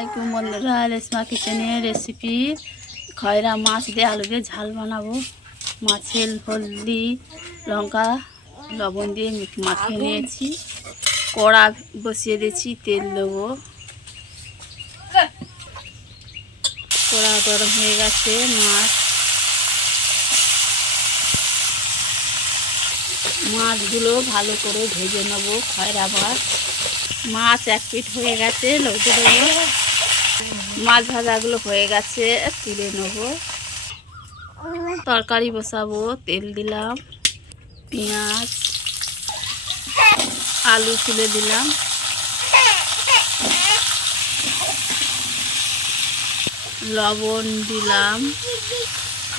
আসসালামাইকুম বন্ধুরা, রেশমা কিচেনের রেসিপি খয়রা মাছ দিয়ে আলু দিয়ে ঝাল বানাবো। মাছের হলদি লঙ্কা লবণ দিয়ে মাখিয়ে নিয়েছি। কড়া বসিয়ে দিয়েছি, তেল দেবো। কড়া গরম হয়ে গেছে। মাছগুলো ভালো করে ভেজে নেবো। খয়রা মাছ এক পিঠ হয়ে গেছে, লৌটে দেবো। মাছ ভাজাগুলো হয়ে গেছে, তুলে নেব। তরকারি বসাবো, তেল দিলাম, পেঁয়াজ আলু তুলে দিলাম, লবণ দিলাম,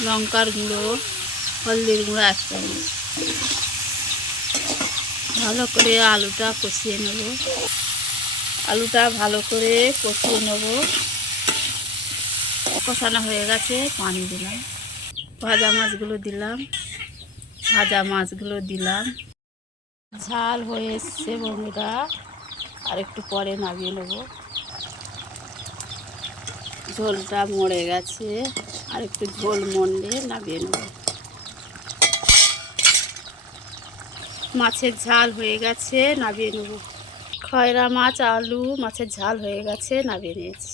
লঙ্কার গুঁড়ো, হলদির গুঁড়ো 1 চামচ। ভালো করে আলুটা কষিয়ে নেব। আলুটা ভালো করে কষিয়ে নেব। কষানো হয়ে গেছে, পানি দিলাম। ভাজা মাছগুলো দিলাম। ঝাল হয়ে এসছে বন্ধুরা, আর একটু পরে নামিয়ে নেব। ঝোলটা মরে গেছে, আর একটু ঝোল মরলে নামিয়ে নেব। মাছের ঝাল হয়ে গেছে, নামিয়ে নেব। খয়রা মাছ আলু মাছের ঝাল হয়ে গেছে, নামিয়ে নিয়েছি।